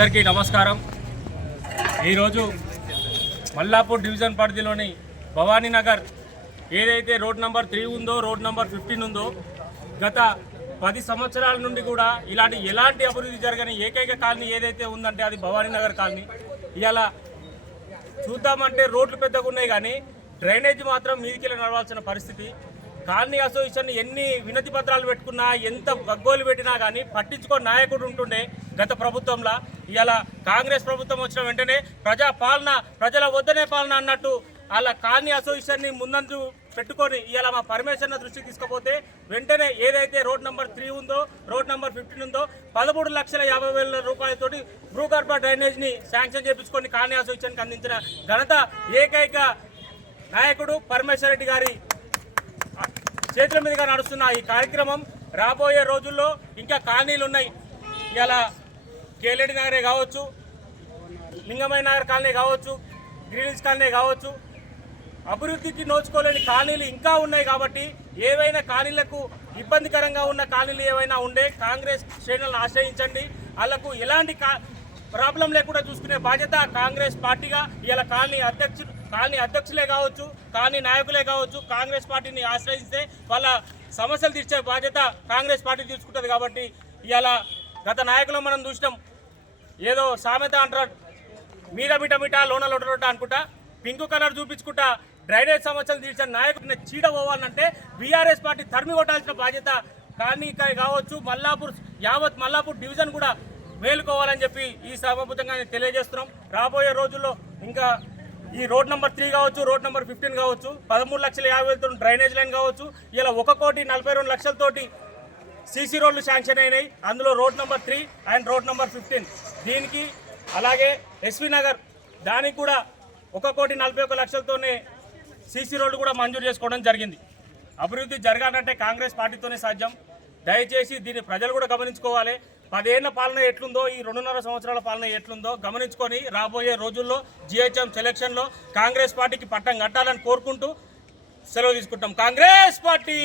అందరికీ నమస్కారం। ఈరోజు మల్లాపూర్ డివిజన్ పరిధిలోని భవానీ నగర్ ఏదైతే రోడ్ నంబర్ 3 ఉందో, రోడ్ నంబర్ 15 ఉందో, గత 10 సంవత్సరాల నుండి కూడా ఎలాంటి అభివృద్ధి జరగని ఏకైక కాలనీ ఏదైతే ఉందంటే అది భవానీ నగర్ కాలనీ। ఇలా చూద్దామంటే రోడ్లు పెద్దగా ఉన్నాయి కానీ డ్రైనేజ్ మాత్రం మీదికి నడవాల్సిన పరిస్థితి। కాలనీ అసోసియేషన్ ఎన్ని వినతి పత్రాలు పెట్టుకున్నా, ఎంత గగ్గోలు పెట్టినా కానీ పట్టించుకొని నాయకుడు ఉంటుండే గత ప్రభుత్వంలో। ఇలా కాంగ్రెస్ ప్రభుత్వం వచ్చిన వెంటనే ప్రజాపాలన, ప్రజల వద్దనే పాలన అన్నట్టు అలా కాలనీ అసోసియేషన్ని ముందంజు పెట్టుకొని ఇలా మా పరమేశ్వర దృష్టికి తీసుకుపోతే వెంటనే ఏదైతే రోడ్ నెంబర్ 3 ఉందో, రోడ్ నెంబర్ 15 ఉందో 13,50,000 రూపాయలతోటి భూగర్భ డ్రైనేజ్ని శాంక్షన్ చేయించుకొని కాలనీ అసోసియేషన్కి అందించిన ఘనత ఏకైక నాయకుడు పరమేశ్వర రెడ్డి గారి చేతుల మీదుగా నడుస్తున్న ఈ కార్యక్రమం రాబోయే రోజుల్లో ఇంకా కాలనీలు ఉన్నాయి। ఇలా కేలేడి నగరే కావచ్చు, లింగమయ్య నగర్ కాలనీ కావచ్చు, గ్రీన్స్ కాలనీ కావచ్చు, అభివృద్ధికి నోచుకోలేని కాలనీలు ఇంకా ఉన్నాయి। కాబట్టి ఏవైనా కాలనీలకు ఇబ్బందికరంగా ఉన్న కాలనీలు ఏవైనా ఉండే కాంగ్రెస్ శ్రేణులను ఆశ్రయించండి। వాళ్ళకు ఎలాంటి ప్రాబ్లం లేకుండా చూసుకునే బాధ్యత కాంగ్రెస్ పార్టీగా ఇలా కాలనీ అధ్యక్షులే కావచ్చు, కాలనీ నాయకులే కావచ్చు, కాంగ్రెస్ పార్టీని ఆశ్రయిస్తే వాళ్ళ సమస్యలు తీర్చే బాధ్యత కాంగ్రెస్ పార్టీ తీసుకుంటుంది। కాబట్టి ఇలా గత నాయకులు మనం చూసినాం, ఏదో సామెత అంటారు, మీద మిట లోన లొట అనుకుంటా పింక్ కలర్ చూపించుకుంటా డ్రైనేజ్ సమస్యలు తీర్చిన నాయకుడిని చీడ పోవాలంటే బీఆర్ఎస్ పార్టీ తరిమి కొట్టాల్సిన బాధ్యత కాలనీ కావచ్చు, యావత్ మల్లాపూర్ డివిజన్ కూడా మేలుకోవాలని చెప్పి ఈ సభాముఖంగా తెలియజేస్తున్నాం। రాబోయే రోజుల్లో ఇంకా ఈ రోడ్ నెంబర్ 3 కావచ్చు, రోడ్ నెంబర్ 15 కావచ్చు, 13,50,000తో డ్రైనేజ్ లైన్ కావచ్చు, ఇలా 1,42,00,000తోటి సీసీ రోడ్లు శాంక్షన్ అయినాయి। అందులో road number 3 and road number 15 దీనికి, అలాగే ఎస్వి నగర్ దానికి కూడా 1,41,00,000తోనే సీసీ రోడ్లు కూడా మంజూరు చేసుకోవడం జరిగింది। అభివృద్ధి జరగాలంటే కాంగ్రెస్ పార్టీతోనే సాధ్యం। దయచేసి దీన్ని ప్రజలు కూడా గమనించుకోవాలి। 10 ఏళ్ల పాలన ఎట్లుందో, ఈ 2.5 సంవత్సరాల పాలన ఎట్లుందో గమనించుకొని రాబోయే రోజుల్లో GHM సెలక్షన్లో కాంగ్రెస్ పార్టీకి పట్టం కట్టాలని కోరుకుంటూ సెలవు తీసుకుంటాం। కాంగ్రెస్ పార్టీ!